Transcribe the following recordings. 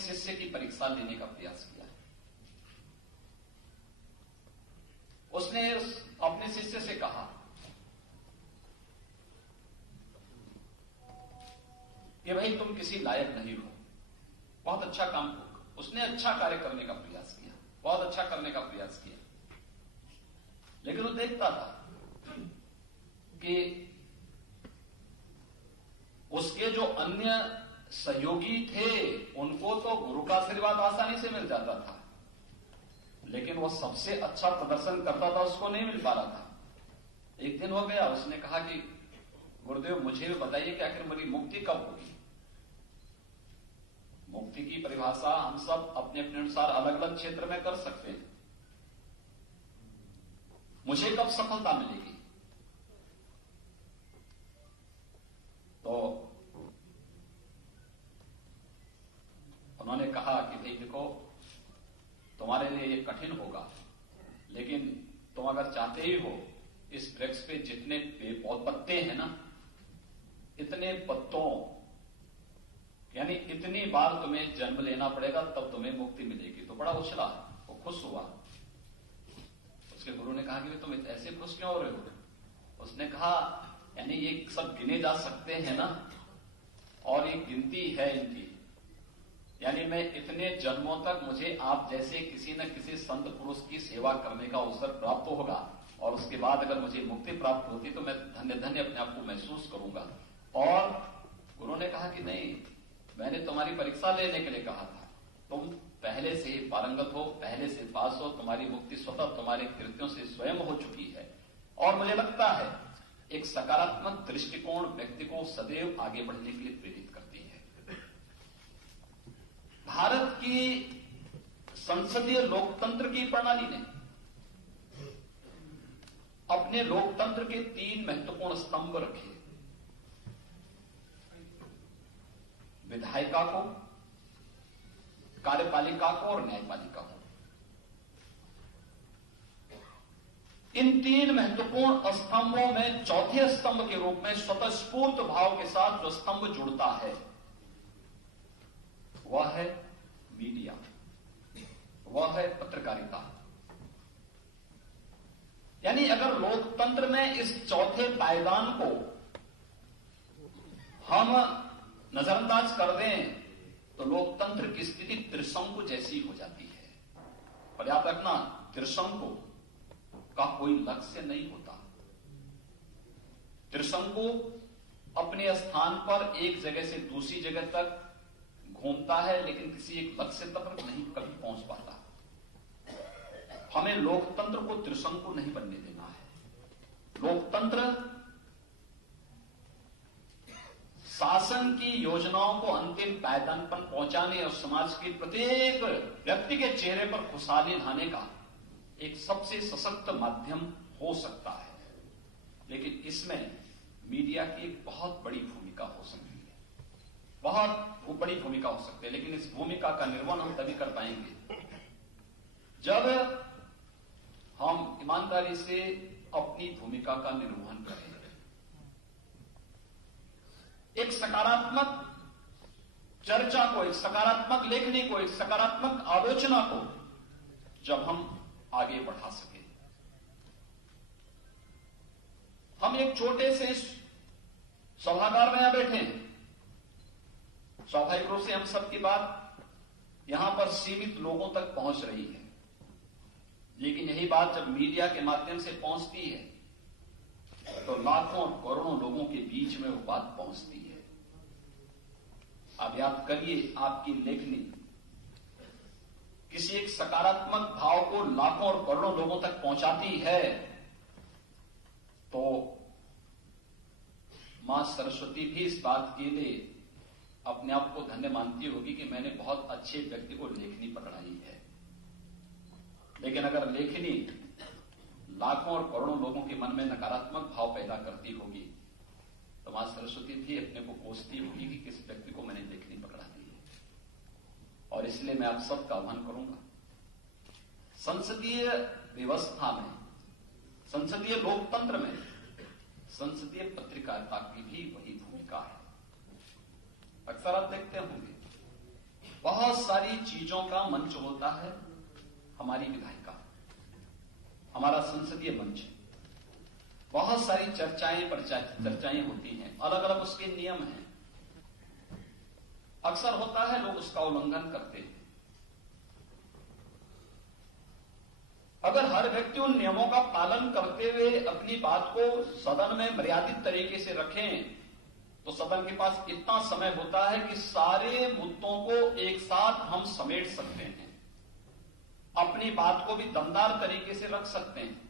शिष्य की परीक्षा लेने का प्रयास किया। उसने अपने शिष्य से कहा कि भाई तुम किसी लायक नहीं हो, बहुत अच्छा काम हो। उसने अच्छा कार्य करने का प्रयास किया, बहुत अच्छा करने का प्रयास किया, लेकिन वो देखता था कि उसके जो अन्य सहयोगी थे उनको तो गुरु का आशीर्वाद आसानी से मिल जाता था, लेकिन वो सबसे अच्छा प्रदर्शन करता था उसको नहीं मिल पा रहा था। एक दिन हो गया, उसने कहा कि गुरुदेव मुझे भी बताइए कि आखिर मेरी मुक्ति कब होगी। मुक्ति की परिभाषा हम सब अपने अपने अनुसार अलग अलग क्षेत्र में कर सकते हैं। मुझे कब सफलता मिलेगी? तो उन्होंने कहा कि भाई देखो, तुम्हारे लिए ये कठिन होगा, लेकिन तुम अगर चाहते ही हो, इस वृक्ष पे जितने पत्ते हैं ना, इतने पत्तों यानी इतनी बार तुम्हें जन्म लेना पड़ेगा तब तुम्हें मुक्ति मिलेगी। तो बड़ा उछला, वो खुश हुआ। उसके गुरु ने कहा कि तुम ऐसे खुश क्यों हो रहे हो? उसने कहा यानी ये सब गिने जा सकते हैं ना, और ये गिनती है इनकी, यानी मैं इतने जन्मों तक मुझे आप जैसे किसी न किसी संत पुरुष की सेवा करने का अवसर प्राप्त होगा, और उसके बाद अगर मुझे मुक्ति प्राप्त होती तो मैं धन्य धन्य अपने आप को महसूस करूंगा। और गुरु ने कहा कि नहीं, मैंने तुम्हारी परीक्षा लेने के लिए कहा था, तुम पहले से पारंगत हो, पहले से पास हो, तुम्हारी मुक्ति स्वतः तुम्हारे कृत्यों से स्वयं हो चुकी है। और मुझे लगता है एक सकारात्मक दृष्टिकोण व्यक्ति को सदैव आगे बढ़ने के लिए प्रेरित करती है। भारत की संसदीय लोकतंत्र की प्रणाली ने अपने लोकतंत्र के 3 महत्वपूर्ण स्तंभ रखे: विधायिका को, कार्यपालिका को और न्यायपालिका को। इन 3 महत्वपूर्ण स्तंभों में चौथे स्तंभ के रूप में स्वतःस्फूर्त भाव के साथ जो स्तंभ जुड़ता है वह है मीडिया, वह है पत्रकारिता। यानी अगर लोकतंत्र में इस चौथे पायदान को हम नजरअंदाज कर दें तो लोकतंत्र की स्थिति त्रिशंकु जैसी हो जाती है। पर याद रखना, त्रिशंकु का कोई लक्ष्य नहीं होता। त्रिशंकु अपने स्थान पर एक जगह से दूसरी जगह तक घूमता है, लेकिन किसी एक लक्ष्य तक नहीं कभी पहुंच पाता। हमें लोकतंत्र को त्रिशंकु नहीं बनने देना है। लोकतंत्र शासन की योजनाओं को अंतिम पायदान पर पहुंचाने और समाज के प्रत्येक व्यक्ति के चेहरे पर खुशहाली लाने का एक सबसे सशक्त माध्यम हो सकता है, लेकिन इसमें मीडिया की एक बहुत बड़ी भूमिका हो सकती है, बहुत बड़ी भूमिका हो सकती है। लेकिन इस भूमिका का निर्वहन हम तभी कर पाएंगे जब हम ईमानदारी से अपनी भूमिका का निर्वहन करें। एक सकारात्मक चर्चा को, एक सकारात्मक लेखनी को, एक सकारात्मक आलोचना को जब हम आगे बढ़ा सके। हम एक छोटे से सभागार में यहां बैठे हैं, स्वाभाविक रूप से हम सबकी बात यहां पर सीमित लोगों तक पहुंच रही है, लेकिन यही बात जब मीडिया के माध्यम से पहुंचती है तो लाखों और करोड़ों लोगों के बीच में वो बात पहुंचती है। अब याद करिए, आपकी लेखनी किसी एक सकारात्मक भाव को लाखों और करोड़ों लोगों तक पहुंचाती है तो मां सरस्वती भी इस बात के लिए अपने आप को धन्य मानती होगी कि मैंने बहुत अच्छे व्यक्ति को लेखनी पकड़ाई है। लेकिन अगर लेखनी लाखों और करोड़ों लोगों के मन में नकारात्मक भाव पैदा करती होगी तो मां सरस्वती भी अपने को कोसती होगी कि किस व्यक्ति को मैंने लेखनी पकड़ा दी है। और इसलिए मैं आप सबका आह्वान करूंगा, संसदीय व्यवस्था में, संसदीय लोकतंत्र में संसदीय पत्रकारिता की भी वही भूमिका है। अक्सर आप देखते होंगे बहुत सारी चीजों का मंच होता है हमारी विधायिका, हमारा संसदीय मंच। बहुत सारी चर्चाएं होती हैं, अलग अलग उसके नियम हैं। अक्सर होता है लोग उसका उल्लंघन करते हैं। अगर हर व्यक्ति उन नियमों का पालन करते हुए अपनी बात को सदन में मर्यादित तरीके से रखें तो सदन के पास इतना समय होता है कि सारे मुद्दों को एक साथ हम समेट सकते हैं, अपनी बात को भी दमदार तरीके से रख सकते हैं।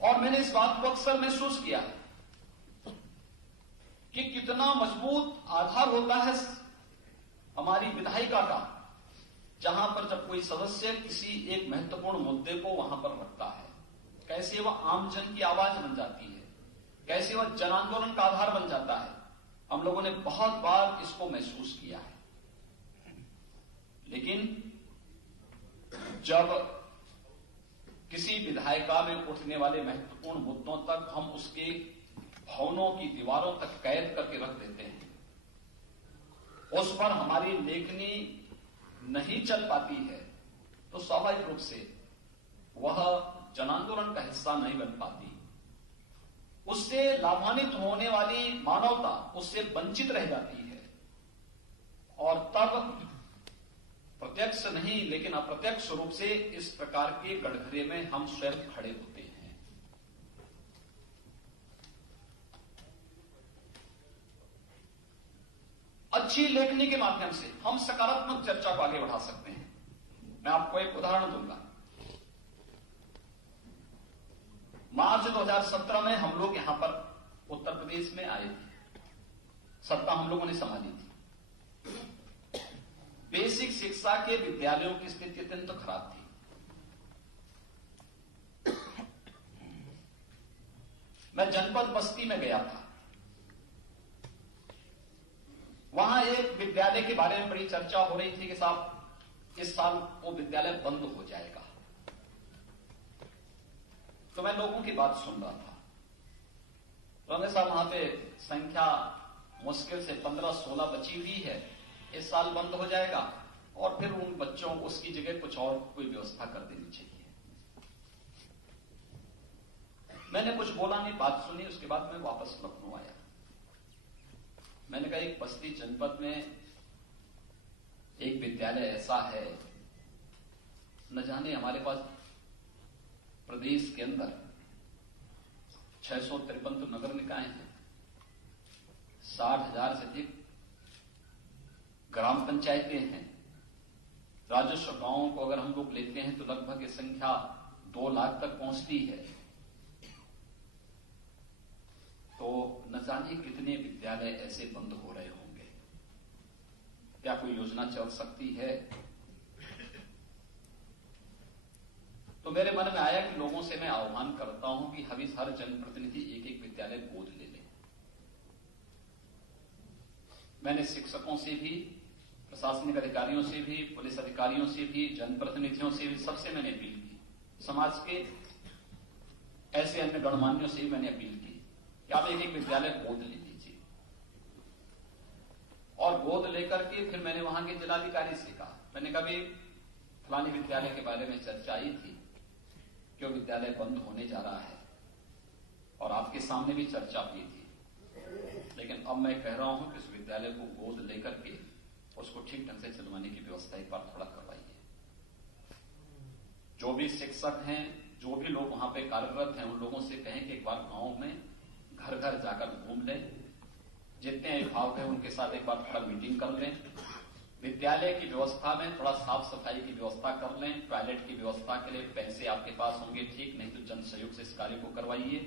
और मैंने इस बात को अक्सर महसूस किया कि कितना मजबूत आधार होता है हमारी विधायिका का, जहां पर जब कोई सदस्य किसी एक महत्वपूर्ण मुद्दे को वहां पर रखता है, कैसे वह आम जन की आवाज बन जाती है, कैसे वह जन आंदोलन का आधार बन जाता है। हम लोगों ने बहुत बार इसको महसूस किया है। लेकिन जब किसी विधायिका में उठने वाले महत्वपूर्ण मुद्दों तक हम उसके भवनों की दीवारों तक कैद करके रख देते हैं, उस पर हमारी लेखनी नहीं चल पाती है, तो स्वाभाविक रूप से वह जन आंदोलन का हिस्सा नहीं बन पाती। उससे लाभान्वित होने वाली मानवता उससे वंचित रह जाती है। और तब प्रत्यक्ष नहीं लेकिन अप्रत्यक्ष रूप से इस प्रकार के गड़घरे में हम स्वयं खड़े होते हैं। अच्छी लेखनी के माध्यम से हम सकारात्मक चर्चा को आगे बढ़ा सकते हैं। मैं आपको एक उदाहरण दूंगा। मार्च 2017 में हम लोग यहां पर उत्तर प्रदेश में आए थे, सत्ता हम लोगों ने संभाली थी। बेसिक शिक्षा के विद्यालयों की स्थिति अत्यंत खराब थी। मैं जनपद बस्ती में गया था, वहां एक विद्यालय के बारे में बड़ी चर्चा हो रही थी कि साहब इस साल वो विद्यालय बंद हो जाएगा। तो मैं लोगों की बात सुन रहा था, तो हमें साहब वहां पे संख्या मुश्किल से 15-16 बची हुई है, इस साल बंद हो जाएगा और फिर उन बच्चों को उसकी जगह कुछ और कोई व्यवस्था कर देनी चाहिए। मैंने कुछ बोला नहीं, बात सुनी, उसके बाद मैं वापस लखनऊ आया। मैंने कहा एक बस्ती जनपद में एक विद्यालय ऐसा है, न जाने हमारे पास प्रदेश के अंदर 653 तो नगर निकाय हैं, 60,000 से अधिक ग्राम पंचायतें हैं, राजस्व गांवों को अगर हम लोग लेते हैं तो लगभग ये संख्या 2 लाख तक पहुंचती है। तो न जाने कितने विद्यालय ऐसे बंद हो रहे होंगे। क्या कोई योजना चल सकती है? तो मेरे मन में आया कि लोगों से मैं आह्वान करता हूं कि हर जनप्रतिनिधि एक एक विद्यालय गोद ले ले। मैंने शिक्षकों से भी, प्रशासनिक अधिकारियों से भी, पुलिस अधिकारियों से भी, जनप्रतिनिधियों से भी, सबसे मैंने अपील की। समाज के ऐसे अन्य गणमान्यों से भी मैंने अपील की कि आप एक एक विद्यालय गोद ले लीजिए। और गोद लेकर के फिर मैंने वहां के जिलाधिकारी से कहा, मैंने कहा भी फलानी विद्यालय के बारे में चर्चा आई थी कि वो विद्यालय बंद होने जा रहा है और आपके सामने भी चर्चा हुई थी, लेकिन अब मैं कह रहा हूं कि उस विद्यालय को गोद लेकर के उसको ठीक ढंग से चलवाने की व्यवस्था एक बार थोड़ा करवाइए। जो भी शिक्षक हैं, जो भी लोग वहां पे कार्यरत हैं, उन लोगों से कहें कि एक बार गांव में घर घर जाकर घूम लें, जितने अभिभावक हैं उनके साथ एक बार थोड़ा मीटिंग कर लें, विद्यालय की व्यवस्था में थोड़ा साफ सफाई की व्यवस्था कर लें, टॉयलेट की व्यवस्था के लिए पैसे आपके पास होंगे ठीक, नहीं तो जन सहयोग से इस कार्य को करवाइए।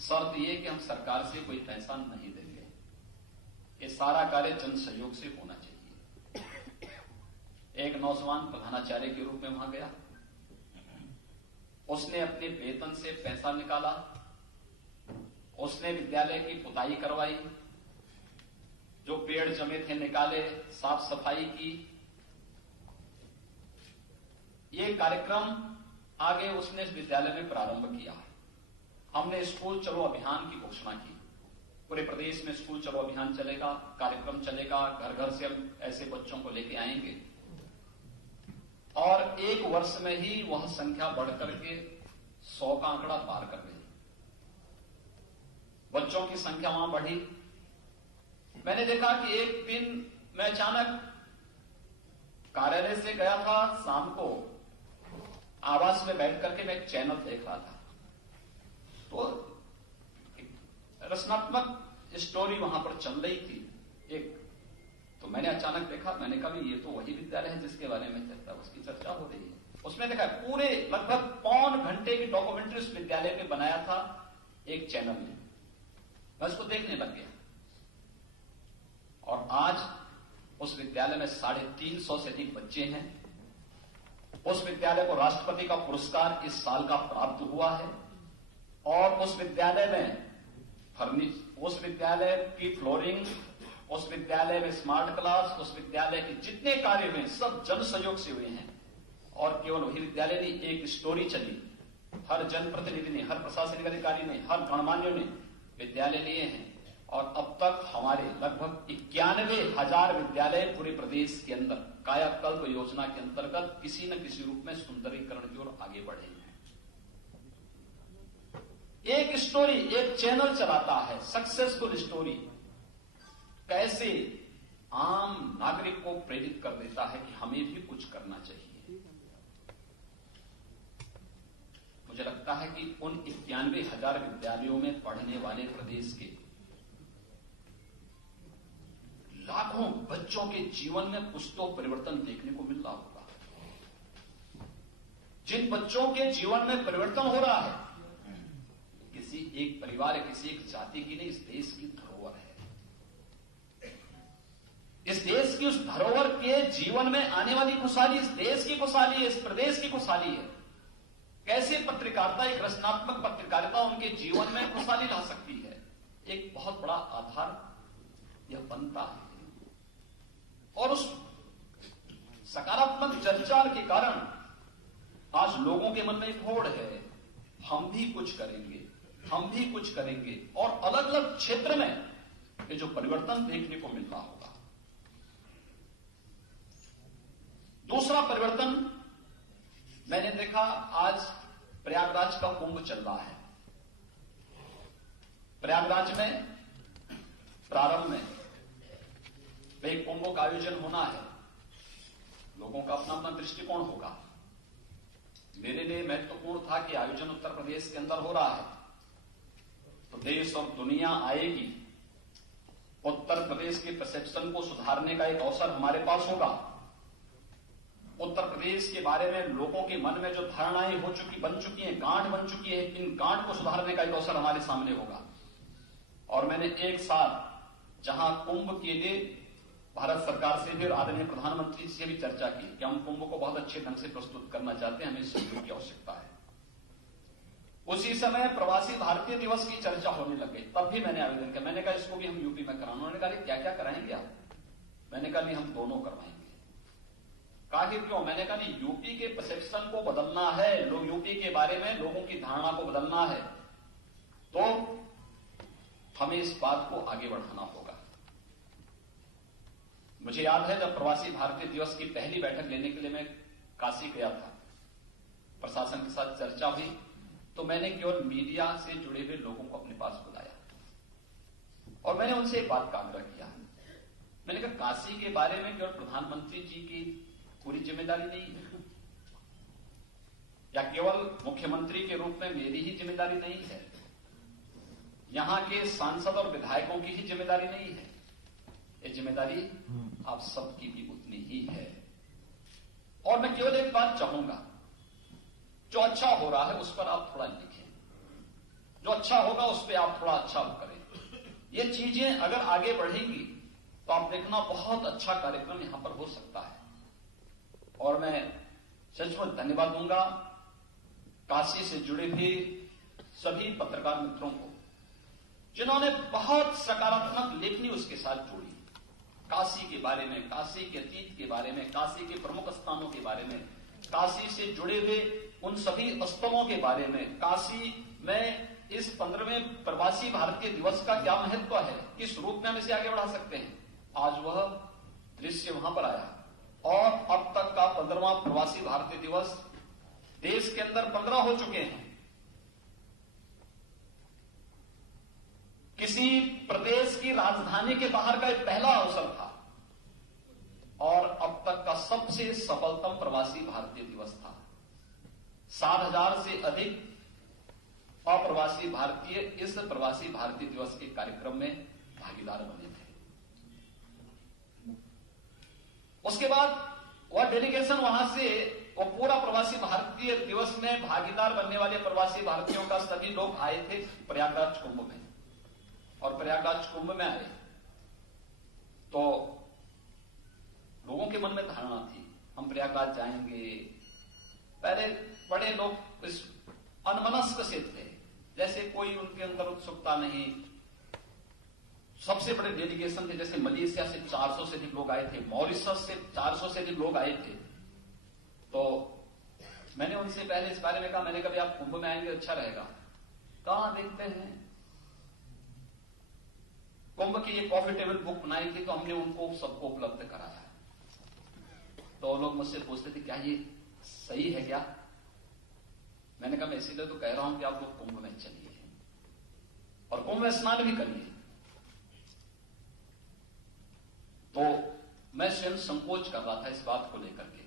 शर्त यह कि हम सरकार से कोई पैसा नहीं देंगे, ये सारा कार्य जन सहयोग से होना चाहिए। एक नौजवान प्रधानाचार्य के रूप में वहां गया, उसने अपने वेतन से पैसा निकाला, उसने विद्यालय की पुताई करवाई, जो पेड़ जमे थे निकाले, साफ सफाई की। ये कार्यक्रम आगे उसने इस विद्यालय में प्रारंभ किया। हमने स्कूल चलो अभियान की घोषणा की पूरे प्रदेश में स्कूल चलो अभियान चलेगा, कार्यक्रम चलेगा, घर घर से हम ऐसे बच्चों को लेके आएंगे और 1 वर्ष में ही वह संख्या बढ़कर के 100 का आंकड़ा पार कर गई। बच्चों की संख्या वहां बढ़ी। मैंने देखा कि एक दिन मैं अचानक कार्यालय से गया था, शाम को आवास में बैठ करके मैं एक चैनल देख रहा था, तो रचनात्मक स्टोरी वहां पर चल रही थी एक। तो मैंने अचानक देखा, मैंने कहा ये तो वही विद्यालय है जिसके बारे में चर्चा, उसकी चर्चा हो रही है। उसमें देखा पूरे लगभग पौन घंटे की डॉक्यूमेंट्री उस विद्यालय में बनाया था एक चैनल ने। मैं उसको देखने लग गया और आज उस विद्यालय में 350 से अधिक बच्चे हैं। उस विद्यालय को राष्ट्रपति का पुरस्कार इस साल का प्राप्त हुआ है और उस विद्यालय में उस विद्यालय की फ्लोरिंग, उस विद्यालय में स्मार्ट क्लास, उस विद्यालय के जितने कार्य हुए सब जन सहयोग से हुए हैं। और केवल वही विद्यालय नहीं, एक स्टोरी चली, हर जनप्रतिनिधि ने, हर प्रशासनिक अधिकारी ने, हर गणमान्यों ने विद्यालय लिए हैं और अब तक हमारे लगभग 91,000 विद्यालय पूरे प्रदेश के अंदर कायाकल्प योजना के अंतर्गत किसी न किसी रूप में सुंदरीकरण की ओर आगे बढ़े हैं। एक स्टोरी, एक चैनल चलाता है, सक्सेसफुल स्टोरी, कैसे आम नागरिक को प्रेरित कर देता है कि हमें भी कुछ करना चाहिए। मुझे लगता है कि उन 91,000 विद्यालयों में पढ़ने वाले प्रदेश के लाखों बच्चों के जीवन में कुछ तो परिवर्तन देखने को मिल रहा होगा। जिन बच्चों के जीवन में परिवर्तन हो रहा है, किसी एक परिवार या किसी एक जाति की नहीं, इस देश की धरोहर है। इस देश की उस धरोहर के जीवन में आने वाली खुशहाली इस देश की खुशहाली है, इस प्रदेश की खुशहाली है। कैसे पत्रकारिता, एक रचनात्मक पत्रकारिता उनके जीवन में खुशहाली ला सकती है, एक बहुत बड़ा आधार यह बनता है। और उस सकारात्मक चर्चा के कारण आज लोगों के मन में एक होड़ है, हम भी कुछ करेंगे, हम भी कुछ करेंगे। और अलग अलग क्षेत्र में ये जो परिवर्तन देखने को मिल रहा होगा। दूसरा परिवर्तन मैंने देखा, आज प्रयागराज का कुंभ चल रहा है। प्रयागराज में प्रारंभ में एक कुंभ का आयोजन होना है। लोगों का अपना अपना दृष्टिकोण होगा। मेरे लिए महत्वपूर्ण था कि आयोजन उत्तर प्रदेश के अंदर हो रहा है तो देश और दुनिया आएगी, उत्तर प्रदेश के परसेप्शन को सुधारने का एक अवसर हमारे पास होगा। उत्तर प्रदेश के बारे में लोगों के मन में जो धारणाएं बन चुकी हैं, गांठ बन चुकी है, इन गांठ को सुधारने का एक अवसर हमारे सामने होगा। और मैंने एक साथ जहां कुंभ के लिए भारत सरकार से भी और आदरणीय प्रधानमंत्री से भी चर्चा की कि हम कुंभ को बहुत अच्छे ढंग से प्रस्तुत करना चाहते हैं, हमें सहयोग की आवश्यकता है। उसी समय प्रवासी भारतीय दिवस की चर्चा होने लगे, तब भी मैंने आवेदन किया। मैंने कहा इसको भी हम यूपी में कराना। उन्होंने कहा क्या क्या कराएंगे आप? मैंने कहा नहीं, हम दोनों करवाएंगे। कहा कि क्यों? मैंने कहा नहीं, यूपी के परसेप्शन को बदलना है, लोग यूपी के बारे में लोगों की धारणा को बदलना है, तो हमें इस बात को आगे बढ़ाना होगा। मुझे याद है जब प्रवासी भारतीय दिवस की पहली बैठक लेने के लिए मैं काशी गया था, प्रशासन के साथ चर्चा हुई, तो मैंने केवल मीडिया से जुड़े हुए लोगों को अपने पास बुलाया और मैंने उनसे एक बात का आग्रह किया। मैंने कहा काशी के बारे में केवल प्रधानमंत्री जी की पूरी जिम्मेदारी नहीं है, या केवल मुख्यमंत्री के रूप में मेरी ही जिम्मेदारी नहीं है, यहां के सांसद और विधायकों की ही जिम्मेदारी नहीं है, ये जिम्मेदारी आप सबकी भी उतनी ही है। और मैं केवल एक बात चाहूंगा, जो अच्छा हो रहा है उस पर आप थोड़ा लिखें, जो अच्छा होगा उस पर आप थोड़ा अच्छा करें। ये चीजें अगर आगे बढ़ेंगी तो आप देखना बहुत अच्छा कार्यक्रम यहां पर हो सकता है। और मैं सचमुच धन्यवाद दूंगा काशी से जुड़े हुए सभी पत्रकार मित्रों को, जिन्होंने बहुत सकारात्मक लेखनी उसके साथ जोड़ी, काशी के बारे में, काशी के अतीत के बारे में, काशी के प्रमुख स्थानों के बारे में, काशी से जुड़े हुए उन सभी स्थलों के बारे में, काशी में इस 15वें प्रवासी भारतीय दिवस का क्या महत्व है, किस रूप में हम इसे आगे बढ़ा सकते हैं। आज वह दृश्य वहां पर आया और अब तक का 15वां प्रवासी भारतीय दिवस देश के अंदर 15 हो चुके हैं। किसी प्रदेश की राजधानी के बाहर का एक पहला अवसर था और अब तक का सबसे सफलतम प्रवासी भारतीय दिवस था। 7,000 से अधिक अप्रवासी भारतीय इस प्रवासी भारतीय दिवस के कार्यक्रम में भागीदार बने थे। उसके बाद वह डेलीगेशन वहां से वो पूरा प्रवासी भारतीय दिवस में भागीदार बनने वाले प्रवासी भारतीयों का सभी लोग आए थे प्रयागराज कुंभ में। और प्रयागराज कुंभ में आए तो लोगों के मन में धारणा थी हम प्रयागराज जाएंगे। पहले बड़े लोग इस अनमनस्क से थे, जैसे कोई उनके अंदर उत्सुकता नहीं। सबसे बड़े डेलीगेशन थे, जैसे मलेशिया से 400 से अधिक लोग आए थे, मॉरिशस से 400 से अधिक लोग आए थे। तो मैंने उनसे पहले इस बारे में कहा, मैंने कभी आप कुंभ में आएंगे अच्छा रहेगा। कहां देखते हैं कुंभ की ये कॉफी टेबल बुक बनाई थी तो हमने उनको सबको उपलब्ध कराया। तो लोग मुझसे पूछते थे क्या ये सही है क्या। मैंने कहा मैं इसीलिए तो कह रहा हूं कि आप लोग कुंभ में चलिए और कुंभ में स्नान भी करिए। तो मैं स्वयं संकोच कर रहा था इस बात को लेकर के,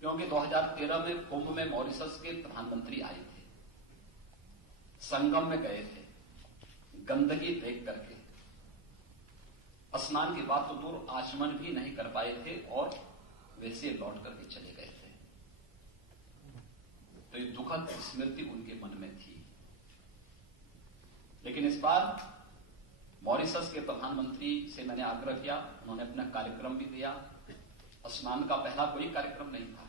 क्योंकि 2013 में कुंभ में मॉरिशस के प्रधानमंत्री आए थे, संगम में गए थे, गंदगी देख करके स्नान की बात तो दूर आचमन भी नहीं कर पाए थे और वैसे लौट करके चले गए थे। तो ये दुखद स्मृति उनके मन में थी। लेकिन इस बार मॉरिशस के प्रधानमंत्री से मैंने आग्रह किया, उन्होंने अपना कार्यक्रम भी दिया। स्नान का पहला कोई कार्यक्रम नहीं था,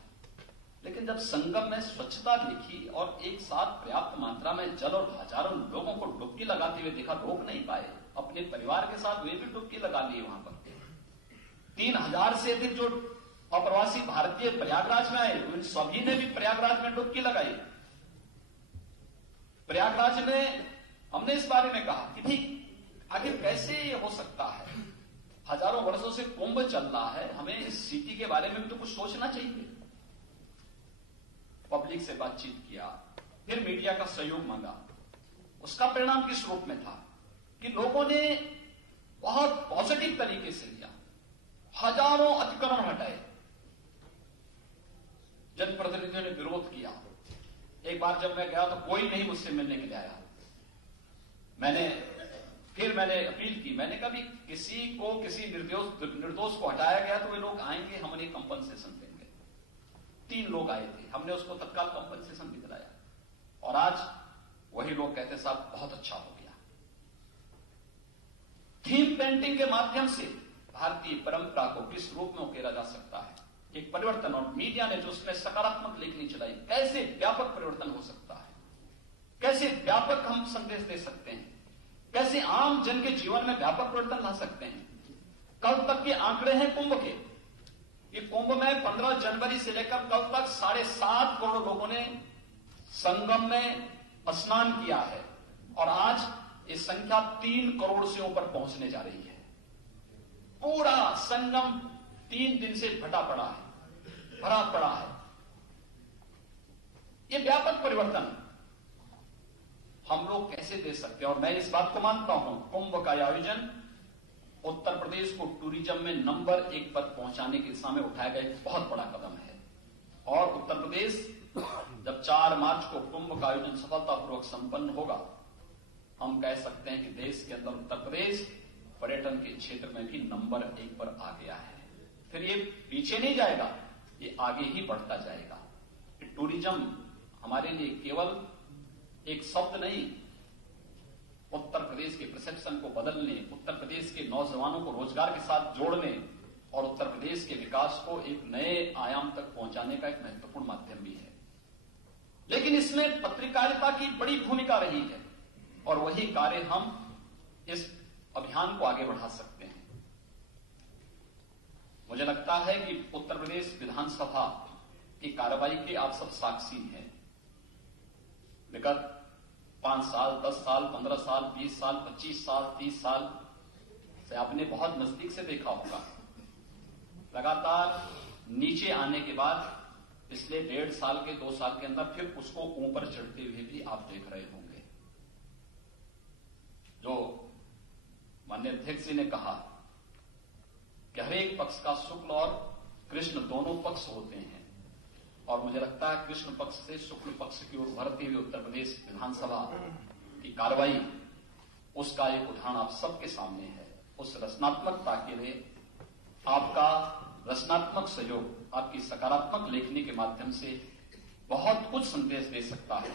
लेकिन जब संगम में स्वच्छता देखी और एक साथ पर्याप्त मात्रा में जल और हजारों लोगों को डुबकी लगाते हुए देखा, रोक नहीं पाए। अपने परिवार के साथ वे भी डुबकी लगा लिए वहां पर। 3,000 से अधिक जो अप्रवासी भारतीय प्रयागराज में आए, उन सभी ने भी प्रयागराज में डुबकी लगाई। प्रयागराज में हमने इस बारे में कहा कि ठीक आखिर कैसे ये हो सकता है, हजारों वर्षों से कुंभ चल रहा है, हमें इस सिटी के बारे में भी तो कुछ सोचना चाहिए। पब्लिक से बातचीत किया, फिर मीडिया का सहयोग मांगा। उसका परिणाम किस रूप में था कि लोगों ने बहुत पॉजिटिव तरीके से लिया, हजारों अतिक्रमण हटाए। जनप्रतिनिधियों ने विरोध किया। एक बार जब मैं गया तो कोई नहीं मुझसे मिलने के लिए आया। मैंने अपील की, मैंने कहा भी किसी निर्दोष को हटाया गया तो वे लोग आएंगे, हम उन्हें कंपनसेशन देंगे। 3 लोग आए थे, हमने उसको तत्काल कंपनसेशन भी दिलाया और आज वही लोग कहते साहब बहुत अच्छा हो गया। थीम पेंटिंग के माध्यम से भारतीय परंपरा को किस रूप में उकेरा जा सकता है, एक परिवर्तन, और मीडिया ने जो उसमें सकारात्मक लेखनी चलाई, कैसे व्यापक परिवर्तन हो सकता है, कैसे व्यापक हम संदेश दे सकते हैं, कैसे आम जन के जीवन में व्यापक परिवर्तन ला सकते हैं। कल तक के आंकड़े हैं कुंभ के, ये कुंभ में 15 जनवरी से लेकर कल तक 7.5 करोड़ लोगों ने संगम में स्नान किया है और आज ये संख्या 3 करोड़ से ऊपर पहुंचने जा रही है। पूरा संगम 3 दिन से भरा पड़ा है। ये व्यापक परिवर्तन हम लोग कैसे दे सकते हैं। और मैं इस बात को मानता हूं, कुंभ का आयोजन उत्तर प्रदेश को टूरिज्म में नंबर 1 पर पहुंचाने की दिशा में उठाया गया एक बहुत बड़ा कदम है। और उत्तर प्रदेश जब 4 मार्च को कुंभ का आयोजन सफलतापूर्वक संपन्न होगा, हम कह सकते हैं कि देश के अंदर उत्तर प्रदेश पर्यटन के क्षेत्र में भी नंबर 1 पर आ गया है। फिर ये पीछे नहीं जाएगा, ये आगे ही बढ़ता जाएगा। टूरिज्म हमारे लिए केवल एक शब्द नहीं, उत्तर प्रदेश के परसेप्शन को बदलने, उत्तर प्रदेश के नौजवानों को रोजगार के साथ जोड़ने और उत्तर प्रदेश के विकास को एक नए आयाम तक पहुंचाने का एक महत्वपूर्ण माध्यम भी है। लेकिन इसमें पत्रकारिता की बड़ी भूमिका रही है और वही कार्य हम इस अभियान को आगे बढ़ा सकते हैं। मुझे लगता है कि उत्तर प्रदेश विधानसभा की कार्रवाई के आप सब साक्षी हैं। विगत 5 साल, 10 साल, 15 साल, 20 साल, 25 साल, 30 साल से आपने बहुत नजदीक से देखा होगा। लगातार नीचे आने के बाद पिछले 1.5 साल के 2 साल के अंदर फिर उसको ऊपर चढ़ते हुए भी आप देख रहे होंगे। जो माननीय अध्यक्ष जी ने कहा कि हर एक पक्ष का शुक्ल और कृष्ण दोनों पक्ष होते हैं, और मुझे लगता है कृष्ण पक्ष से शुक्ल पक्ष की ओर बढ़ती हुई उत्तर प्रदेश विधानसभा की कार्रवाई, उसका एक उदाहरण आप सबके सामने है। उस रचनात्मकता के लिए आपका रचनात्मक सहयोग, आपकी सकारात्मक लेखनी के माध्यम से बहुत कुछ संदेश दे सकता है।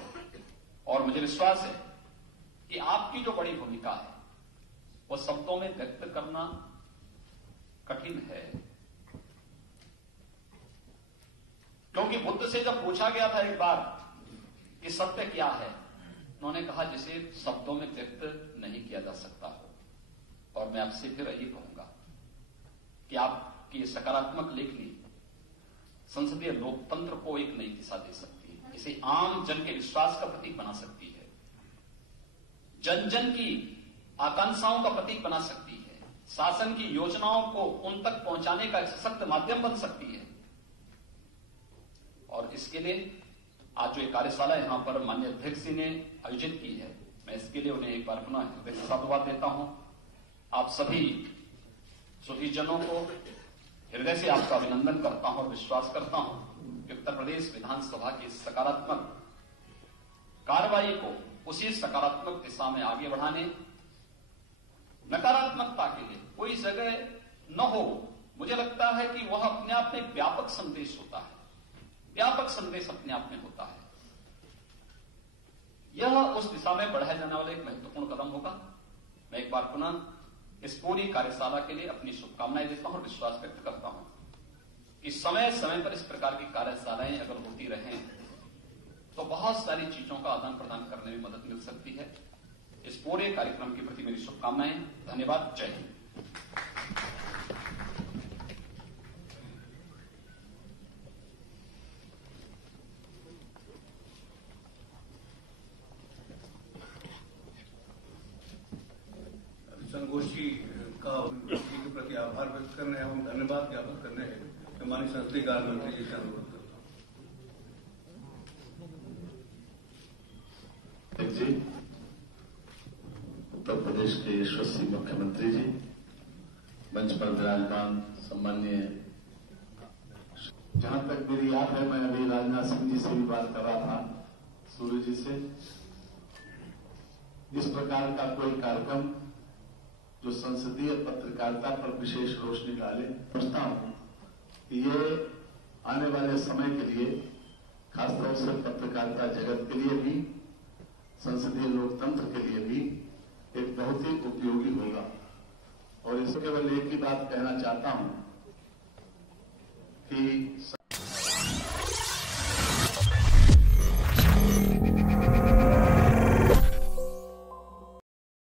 और मुझे विश्वास है कि आपकी जो बड़ी भूमिका है वो शब्दों में व्यक्त करना कठिन है, क्योंकि बुद्ध से जब पूछा गया था एक बार कि सत्य क्या है, उन्होंने कहा जिसे शब्दों में व्यक्त नहीं किया जा सकता हो। और मैं आपसे फिर यही कहूंगा कि आपकी सकारात्मक लेखनी संसदीय लोकतंत्र को एक नई दिशा दे सकती है, इसे आम जन के विश्वास का प्रतीक बना सकती है, जन जन की आकांक्षाओं का प्रतीक बना सकती है, शासन की योजनाओं को उन तक पहुंचाने का एक सशक्त माध्यम बन सकती है। और इसके लिए आज जो एक कार्यशाला यहां पर माननीय अध्यक्ष जी ने आयोजित की है, मैं इसके लिए उन्हें एक बार पुनः हृदय से साधुवाद देता हूं। आप सभी सुधीजनों को हृदय से आपका अभिनंदन करता हूं और विश्वास करता हूं कि उत्तर प्रदेश विधानसभा की सकारात्मक कार्रवाई को उसी सकारात्मक दिशा में आगे बढ़ाने, नकारात्मकता के लिए कोई जगह न हो। मुझे लगता है कि वह अपने आप में व्यापक संदेश होता है, व्यापक संदेश अपने आप में होता है। यह उस दिशा में बढ़ाया जाने वाला एक महत्वपूर्ण कदम होगा। मैं एक बार पुनः इस पूरी कार्यशाला के लिए अपनी शुभकामनाएं देता हूं और विश्वास व्यक्त करता हूं कि समय समय पर इस प्रकार की कार्यशालाएं अगर होती रहें तो बहुत सारी चीजों का आदान प्रदान करने में मदद मिल सकती है। इस पूरे कार्यक्रम के प्रति मेरी शुभकामनाएं। धन्यवाद। जय हिंद। संगोष्ठी का के प्रति आभार व्यक्त करने एवं धन्यवाद ज्ञापन करने हैं माननीय संसदीय कार्य मंत्री जी से अनुरोध करता हूं। जी, उत्तर प्रदेश के यशस्वी मुख्यमंत्री जी, मंच पर विराजमान सम्माननीय, जहां तक मेरी याद है मैं अभी राजनाथ सिंह जी से भी बात कर रहा था, सूर्य जी से, इस प्रकार का कोई कार्यक्रम जो संसदीय पत्रकारिता पर विशेष रोशनी डाले, समझता हूं कि ये आने वाले समय के लिए, खासतौर से पत्रकारिता जगत के लिए भी, संसदीय लोकतंत्र के लिए भी एक बहुत ही उपयोगी होगा। और इससे केवल एक ही बात कहना चाहता हूं कि